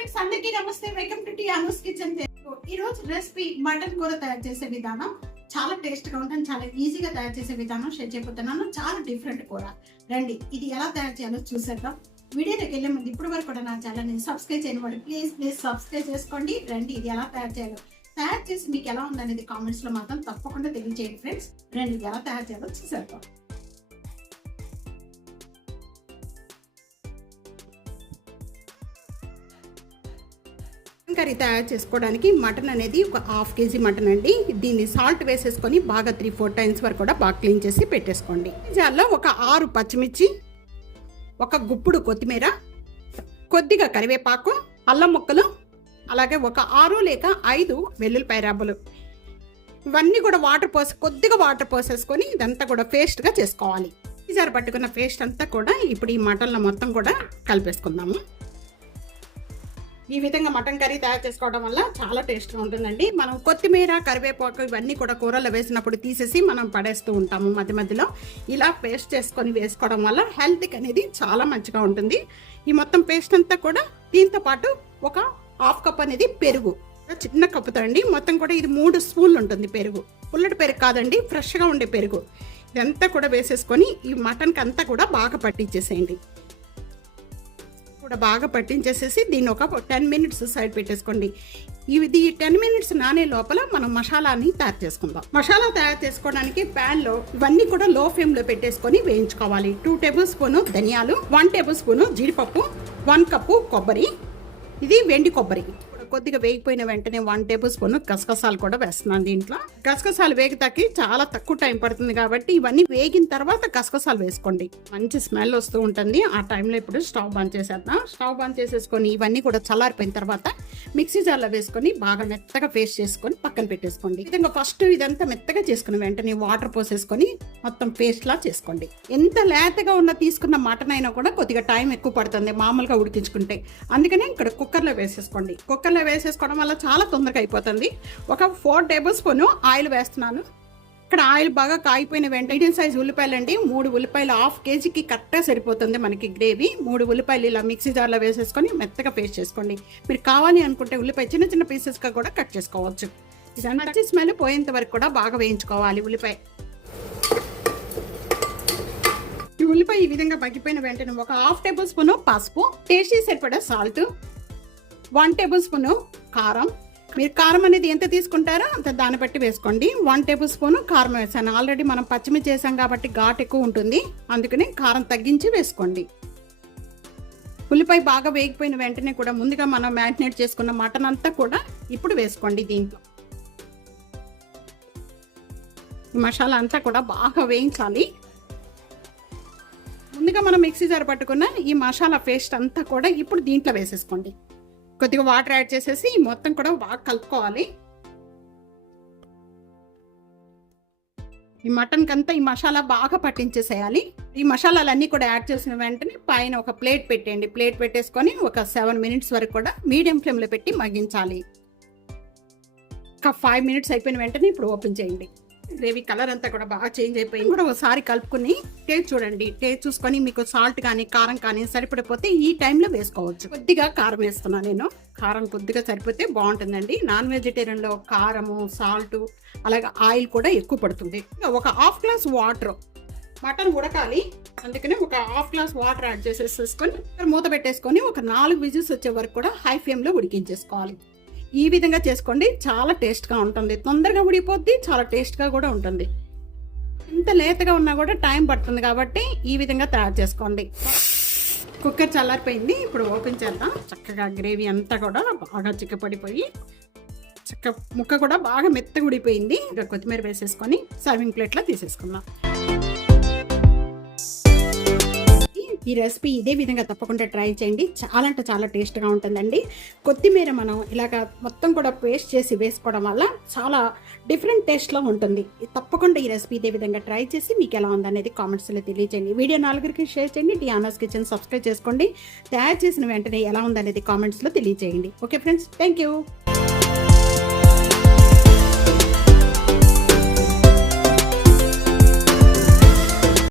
Friends, అందరికీ నమస్తే. Welcome to టియానోస్ kitchen. ఈ రోజు రెసిపీ మటన్ కూర తయారు చేసే విధానం చాలా టేస్ట్ గా ఉంటుంది. చాలా ఈజీగా తయారు చేసే విధానం షేర్ చేయబోతున్నాను. చాలా డిఫరెంట్ కూర. రండి, ఇది ఎలా తయారు చేయాలో చూసేద్దాం. వీడియోలోకి వెళ్ళే ముందు ఇప్పుడు వరకు కూడా నా ఛానల్ ని సబ్స్క్రైబ్ చేయని వాడు ప్లీజ్ సబ్స్క్రైబ్ చేసుకోండి. రండి, ఇది ఎలా తయారు చేయాలో తయారు చేసి మీకు ఎలా ఉందనేది కామెంట్స్ లో మాత్రం తప్పకుండా తెలియజేయండి ఫ్రెండ్స్. రండి, ఇది ఎలా తయారు చేయాలో చూసేద్దాం. కర్రీ తయారు చేసుకోవడానికి మటన్ అనేది ఒక 1/2 kg మటన్ అండి. దీన్ని సాల్ట్ వేసేసుకొని బాగా 3-4 టైమ్స్ వరకు కూడా బాగా క్లీన్ చేసి పెట్టేసుకోండి. జార్లో ఒక 6 పచ్చిమిర్చి, ఒక గుప్పుడు కొత్తిమీర, కొద్దిగా కరివేపాకు, అల్లం ముక్కలు, అలాగే ఒక 6 లేక 5 వెల్లుల్లిపాయ రబ్బలు, ఇవన్నీ కూడా కొద్దిగా వాటర్ పోసేసుకొని ఇదంతా కూడా పేస్ట్గా చేసుకోవాలి. ఈ జార్ పట్టుకున్న పేస్ట్ అంతా కూడా ఇప్పుడు ఈ మటన్లో మొత్తం కూడా కలిపేసుకుందాము. ఈ విధంగా మటన్ కర్రీ తయారు చేసుకోవడం వల్ల చాలా టేస్ట్గా ఉంటుందండి. మనం కొత్తిమీర, కరివేపాకు ఇవన్నీ కూడా కూరలో వేసినప్పుడు తీసేసి మనం పడేస్తూ ఉంటాము మధ్య మధ్యలో. ఇలా పేస్ట్ చేసుకొని వేసుకోవడం వల్ల హెల్త్కి అనేది చాలా మంచిగా ఉంటుంది. ఈ మొత్తం పేస్ట్ అంతా కూడా దీంతో పాటు ఒక 1/2 కప్ అనేది పెరుగు, చిన్న కప్పుతో అండి. మొత్తం కూడా ఇది 3 స్పూన్లు ఉంటుంది పెరుగు. పుల్లటి పెరుగు కాదండి, ఫ్రెష్గా ఉండే పెరుగు. ఇదంతా కూడా వేసేసుకొని ఈ మటన్కి అంతా కూడా బాగా పట్టించేసేయండి. బాగా పట్టించేసేసి దీన్ని ఒక 10 మినిట్స్ సైడ్ పెట్టేసుకోండి. ఇది 10 మినిట్స్ నానే లోపల మనం మసాలాని తయారు చేసుకుందాం. మసాలా తయారు చేసుకోవడానికి ప్యాన్ లో ఇవన్నీ కూడా లో ఫ్లేమ్ లో పెట్టేసుకొని వేయించుకోవాలి. 2 టేబుల్ స్పూన్ ధనియాలు, 1 టేబుల్ స్పూన్ జీడిపప్పు, 1 కప్పు కొబ్బరి, ఇది వెండి కొబ్బరి. కొద్దిగా వేగిపోయిన వెంటనే 1 టేబుల్ స్పూన్ గసగసాలు కూడా వేస్తున్నాను. దీంట్లో గసగసాలు వేగితాకి చాలా తక్కువ టైం పడుతుంది కాబట్టి ఇవన్నీ వేగిన తర్వాత గసగసాలు వేసుకోండి. మంచి స్మెల్ వస్తూ ఉంటుంది. ఆ టైంలో ఇప్పుడు స్టవ్ బంద్ చేసేద్దాం. స్టవ్ బంద్ చేసేసుకొని ఇవన్నీ కూడా చల్లారిపోయిన తర్వాత మిక్సీ జార్లో వేసుకొని బాగా మెత్తగా పేస్ట్ చేసుకొని పక్కన పెట్టేసుకోండి. ఈ విధంగా ఫస్ట్ ఇదంతా మెత్తగా చేసుకుని వెంటనే వాటర్ పోసేసుకొని మొత్తం పేస్ట్ లా చేసుకోండి. ఎంత లేతగా ఉన్న తీసుకున్న మటన్ అయినా కూడా కొద్దిగా టైం ఎక్కువ పడుతుంది మామూలుగా ఉడికించుకుంటే. అందుకనే ఇక్కడ కుక్కర్లో వేసేసుకోండి. కుక్కర్లో వేసేసుకోవడం వల్ల చాలా తొందరగా అయిపోతుంది. ఒక 4 టేబుల్ స్పూన్ ఆయిల్ వేస్తున్నాను. ఇక్కడ ఆయిల్ బాగా కాగిపోయిన వెంటనే మీడియం సైజ్ ఉల్లిపాయలు అండి. 3 ఉల్లిపాయలు 1/2 kgకి కరెక్ట్గా సరిపోతుంది మనకి గ్రేవీ. 3 ఉల్లిపాయలు ఇలా మిక్సీ జార్లో వేసేసుకొని మెత్తగా పేస్ట్ చేసుకోండి. మీరు కావాలి అనుకుంటే ఉల్లిపాయ చిన్న చిన్న పీసెస్గా కూడా కట్ చేసుకోవచ్చు. మంచి స్మెల్ పోయేంత వరకు కూడా బాగా వేయించుకోవాలి ఉల్లిపాయ. ఈ ఉల్లిపాయ ఈ విధంగా మగ్గిపోయిన వెంటనే ఒక 1/2 టేబుల్ స్పూన్ పసుపు, టేస్టీ సరిపడా సాల్ట్, 1 టేబుల్ స్పూన్ కారం. మీరు కారం అనేది ఎంత తీసుకుంటారో అంత దాన్ని బట్టి వేసుకోండి. 1 టేబుల్ స్పూన్ కారం వేసాను. ఆల్రెడీ మనం పచ్చిమిర్చి చేసాం కాబట్టి ఘాట్ ఎక్కువ ఉంటుంది, అందుకని కారం తగ్గించి వేసుకోండి. ఉల్లిపాయ బాగా వేగిపోయిన వెంటనే కూడా ముందుగా మనం మ్యారినేట్ చేసుకున్న మటన్ అంతా కూడా ఇప్పుడు వేసుకోండి. దీంట్లో ఈ మసాలా అంతా కూడా బాగా వేయించాలి. ముందుగా మనం మిక్సీ జార్ పట్టుకున్న ఈ మసాలా పేస్ట్ అంతా కూడా ఇప్పుడు దీంట్లో వేసేసుకోండి. కొద్దిగా వాటర్ యాడ్ చేసేసి మొత్తం కూడా బాగా కలుపుకోవాలి. ఈ మటన్కి అంతా ఈ మసాలా బాగా పట్టించేసేయాలి. ఈ మసాలాలన్నీ కూడా యాడ్ చేసిన వెంటనే పైన ఒక ప్లేట్ పెట్టండి. ప్లేట్ పెట్టేసుకొని ఒక 7 మినిట్స్ వరకు కూడా మీడియం ఫ్లేమ్లో పెట్టి మగ్గించాలి. ఒక 5 మినిట్స్ అయిపోయిన వెంటనే ఇప్పుడు ఓపెన్ చేయండి. గ్రేవీ కలర్ అంతా కూడా బాగా చేంజ్ అయిపోయింది. కూడా ఒకసారి కలుపుకొని టేస్ట్ చూడండి. టేస్ట్ చూసుకొని మీకు సాల్ట్ కానీ కారం కానీ సరిపడిపోతే ఈ టైంలో వేసుకోవచ్చు. కొద్దిగా కారం వేస్తున్నాను నేను. కారం కొద్దిగా సరిపోతే బాగుంటుందండి. నాన్ వెజిటేరియన్లో కారము, సాల్ట్, అలాగే ఆయిల్ కూడా ఎక్కువ పడుతుంది. ఒక 1/2 గ్లాస్ వాటర్, మటన్ ఉడకాలి అందుకని ఒక 1/2 గ్లాస్ వాటర్ యాడ్ చేసేసుకొని మూత పెట్టేసుకొని ఒక 4 విజిల్స్ వచ్చే వరకు కూడా హై ఫ్లేమ్లో ఉడికించేసుకోవాలి. ఈ విధంగా చేసుకోండి. చాలా టేస్ట్గా ఉంటుంది. తొందరగా ఉడికిపోద్ది, చాలా టేస్ట్గా కూడా ఉంటుంది. ఇంత లేతగా ఉన్నా కూడా టైం పడుతుంది కాబట్టి ఈ విధంగా తయారు చేసుకోండి. కుక్కర్ చల్లారిపోయింది. ఇప్పుడు ఓపెన్ చేద్దాం. చక్కగా గ్రేవీ అంతా కూడా బాగా చిక్కపడిపోయి ముక్క కూడా బాగా మెత్తగా ఉడిపోయింది. ఇంకా కొత్తిమీర వేసేసుకొని సర్వింగ్ ప్లేట్లో తీసేసుకుందాం. ఈ రెసిపీ ఇదే విధంగా తప్పకుండా ట్రై చేయండి. చాలా అంటే చాలా టేస్ట్గా ఉంటుందండి. కొత్తిమీర మనం ఇలాగ మొత్తం కూడా పేస్ట్ చేసి వేసుకోవడం వల్ల చాలా డిఫరెంట్ టేస్ట్లో ఉంటుంది. తప్పకుండా ఈ రెసిపీ ఇదే విధంగా ట్రై చేసి మీకు ఎలా ఉందనేది కామెంట్స్లో తెలియజేయండి. వీడియో 4కి షేర్ చేయండి. టియానోస్ కిచెన్ సబ్స్క్రైబ్ చేసుకోండి. తయారు చేసిన వెంటనే ఎలా ఉందనేది కామెంట్స్లో తెలియజేయండి. Okay friends, thank you.